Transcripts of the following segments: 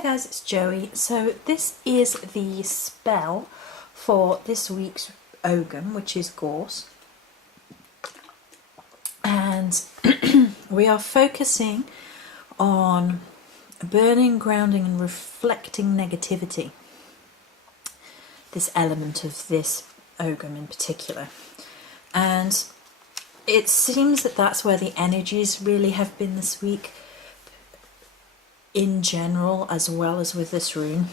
Hi guys, it's Joey. So this is the spell for this week's Ogham, which is Gorse. And we are focusing on burning, grounding and reflecting negativity. This element of this Ogham in particular. And it seems that that's where the energies really have been this week, in general, as well as with this rune.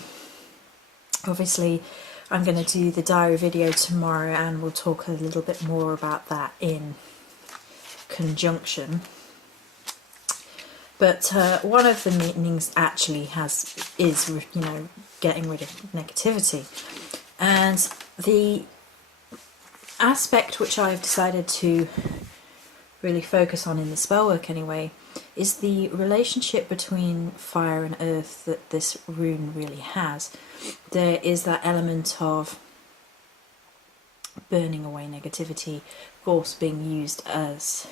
Obviously I'm going to do the diary video tomorrow and we'll talk a little bit more about that in conjunction. But one of the meanings actually is getting rid of negativity, and the aspect which I've decided to really focus on in the spell work anyway is the relationship between fire and earth that this rune really has. There is that element of burning away negativity, Gorse being used as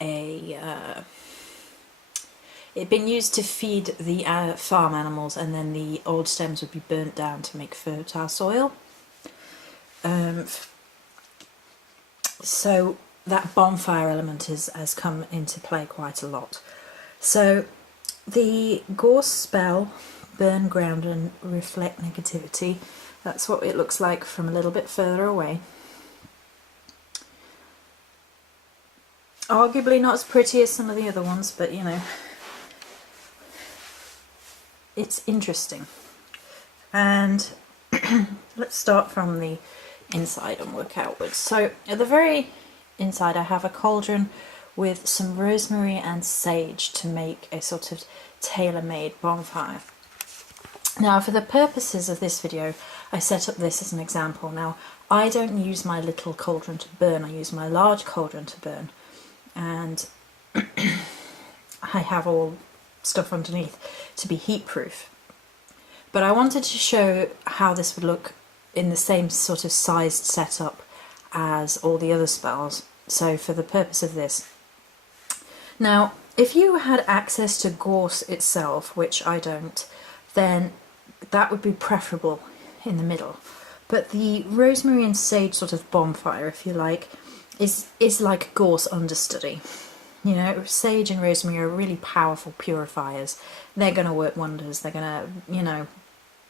it being used to feed the farm animals, and then the old stems would be burnt down to make fertile soil. So that bonfire element has come into play quite a lot. So the Gorse spell, burn, ground and reflect negativity, that's what it looks like from a little bit further away. Arguably not as pretty as some of the other ones, but you know, it's interesting. And let's start from the inside and work outwards. So at the very inside I have a cauldron with some rosemary and sage to make a sort of tailor-made bonfire. Now for the purposes of this video I set up this as an example. Now I don't use my little cauldron to burn, I use my large cauldron to burn, and I have all stuff underneath to be heat proof. But I wanted to show how this would look in the same sort of sized setup as all the other spells, so for the purpose of this. Now if you had access to Gorse itself, which I don't, then that would be preferable in the middle. But the rosemary and sage sort of bonfire, if you like, is like Gorse understudy. You know, sage and rosemary are really powerful purifiers. They're going to work wonders. They're going to, you know,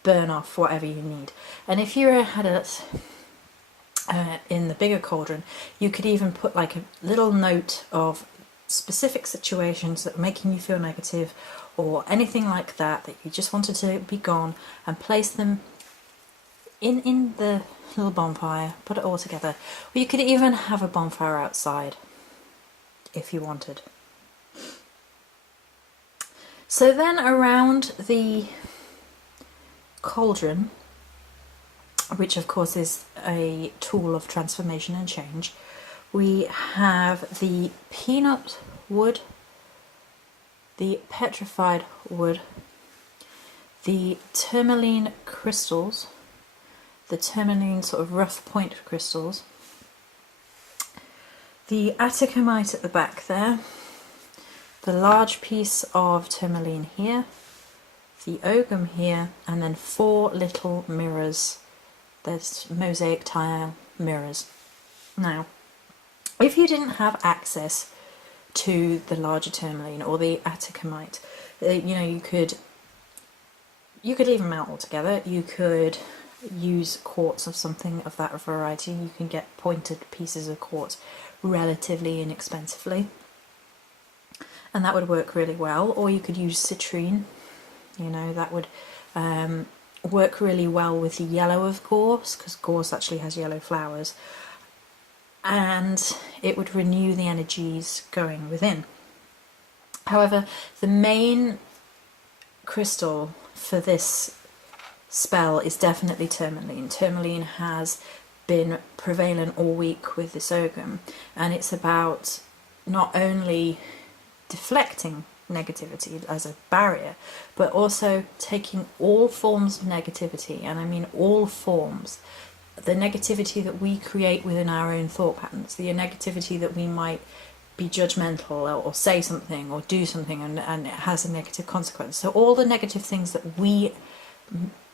burn off whatever you need. And if you had it in the bigger cauldron, you could even put like a little note of specific situations that are making you feel negative or anything like that that you just wanted to be gone, and place them in the little bonfire, put it all together. Or you could even have a bonfire outside if you wanted. So then around the cauldron, which of course is a tool of transformation and change, we have the peanut wood, the petrified wood, the tourmaline crystals, the tourmaline sort of rough point crystals, the atacamite at the back there, the large piece of tourmaline here, the Ogham here, and then 4 little mirrors. There's mosaic tile mirrors. Now, if you didn't have access to the larger tourmaline or the atacamite, you know, you could leave them out altogether. You could use quartz of something of that variety. You can get pointed pieces of quartz relatively inexpensively, and that would work really well. Or you could use citrine. You know, that would work really well with the yellow of Gorse, because Gorse actually has yellow flowers, and it would renew the energies going within. However, the main crystal for this spell is definitely tourmaline. Tourmaline has been prevalent all week with this Ogham, and it's about not only deflecting negativity as a barrier, but also taking all forms of negativity, and I mean all forms, the negativity that we create within our own thought patterns, the negativity that we might be judgmental or say something or do something and it has a negative consequence. So all the negative things that we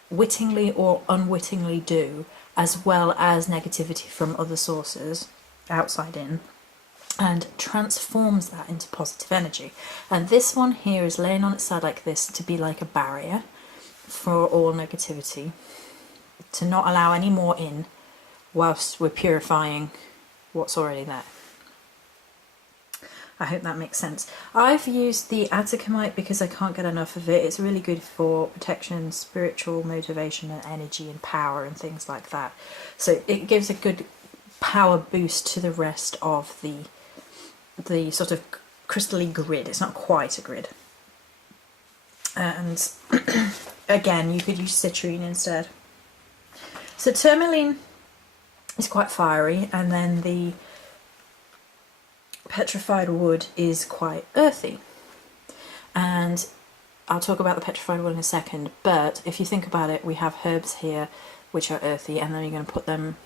wittingly or unwittingly do, as well as negativity from other sources outside in, and transforms that into positive energy. And this one here is laying on its side like this to be like a barrier for all negativity, to not allow any more in whilst we're purifying what's already there. I hope that makes sense. I've used the Atacamite because I can't get enough of it. It's really good for protection, spiritual motivation and energy and power and things like that. So it gives a good power boost to the rest of the sort of crystally grid. It's not quite a grid. And again, you could use citrine instead. So tourmaline is quite fiery, and then the petrified wood is quite earthy. And I'll talk about the petrified wood in a second, but if you think about it, we have herbs here which are earthy, and then you're going to put them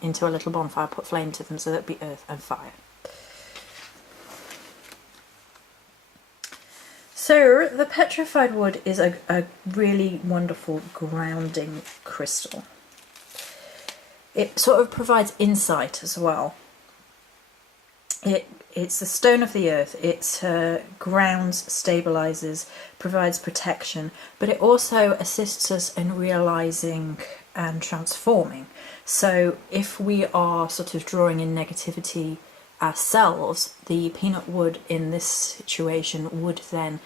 into a little bonfire, put flame to them, so that'd be earth and fire. So the petrified wood is a really wonderful grounding crystal. It sort of provides insight as well. It's the stone of the earth. It grounds, stabilizes, provides protection, but it also assists us in realizing and transforming. So if we are sort of drawing in negativity ourselves, the peanut wood in this situation would then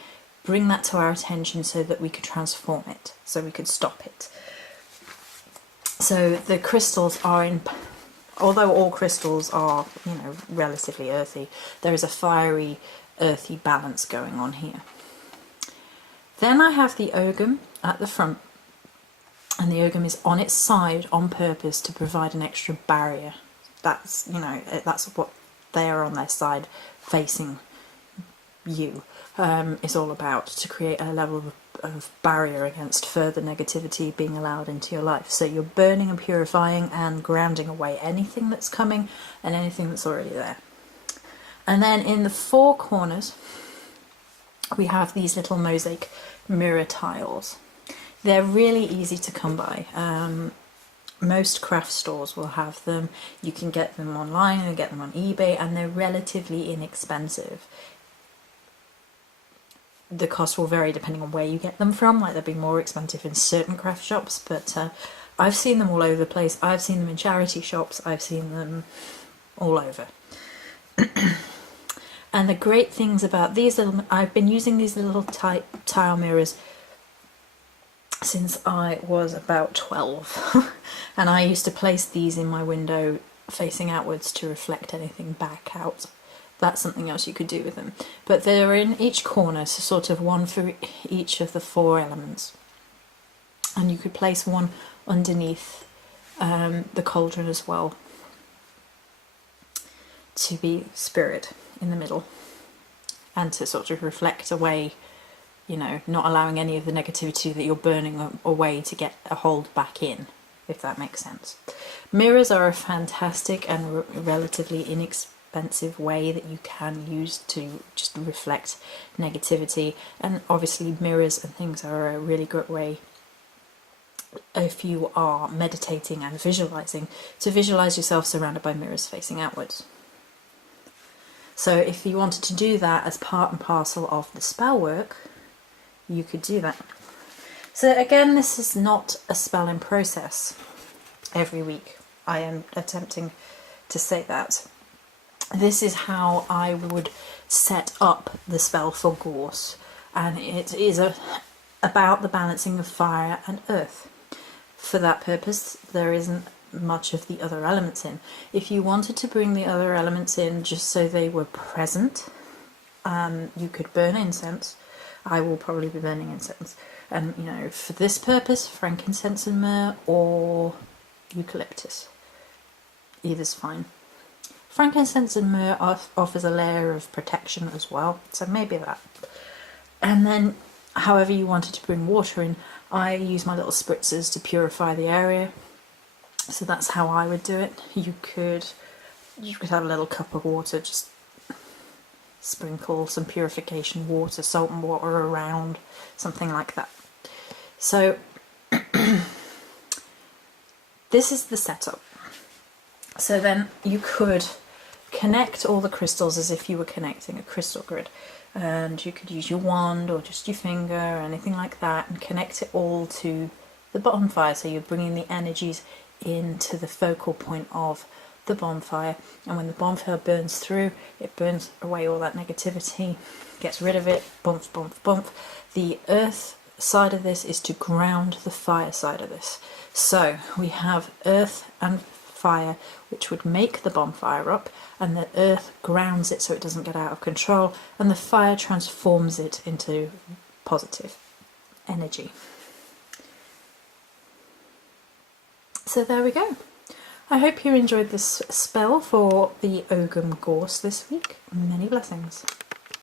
bring that to our attention so that we could transform it, so we could stop it. So the crystals are in, although all crystals are, you know, relatively earthy, there is a fiery, earthy balance going on here. Then I have the ogum at the front, and the ogum is on its side on purpose to provide an extra barrier. That's, you know, that's what they are on their side facing you. It's all about to create a level of barrier against further negativity being allowed into your life. So you're burning and purifying and grounding away anything that's coming and anything that's already there. And then in the four corners we have these little mosaic mirror tiles. They're really easy to come by. Most craft stores will have them. You can get them online and get them on eBay, and they're relatively inexpensive. The cost will vary depending on where you get them from, like they'll be more expensive in certain craft shops, but I've seen them all over the place. I've seen them in charity shops, I've seen them all over. And the great things about these little, I've been using these little tile mirrors since I was about 12 and I used to place these in my window facing outwards to reflect anything back out. That's something else you could do with them. But they're in each corner, so sort of one for each of the four elements. And you could place one underneath the cauldron as well, to be spirit in the middle, and to sort of reflect away, you know, not allowing any of the negativity that you're burning away to get a hold back in, if that makes sense. Mirrors are a fantastic and relatively inexpensive way that you can use to just reflect negativity, and obviously mirrors and things are a really good way if you are meditating and visualizing, to visualize yourself surrounded by mirrors facing outwards. So if you wanted to do that as part and parcel of the spell work, you could do that. So again, this is not a spelling process every week. I am attempting to say that. This is how I would set up the spell for Gorse, and it is about the balancing of fire and earth. For that purpose, there isn't much of the other elements in. If you wanted to bring the other elements in just so they were present, you could burn incense. I will probably be burning incense. You know, for this purpose, frankincense and myrrh or eucalyptus. Either's fine. Frankincense and myrrh offers a layer of protection as well, so maybe that. And then, however you wanted to bring water in, I use my little spritzers to purify the area. So that's how I would do it. You could have a little cup of water just sprinkle some purification water, salt and water around, something like that. So this is the setup. So then you could connect all the crystals as if you were connecting a crystal grid, and you could use your wand or just your finger or anything like that and connect it all to the bonfire. So you're bringing the energies into the focal point of the bonfire, and when the bonfire burns through, it burns away all that negativity, gets rid of it, bump, bump, bump. The earth side of this is to ground the fire side of this. So we have earth and fire, which would make the bonfire up, and the earth grounds it so it doesn't get out of control, and the fire transforms it into positive energy. So there we go. I hope you enjoyed this spell for the Ogum Gorse this week. Many blessings.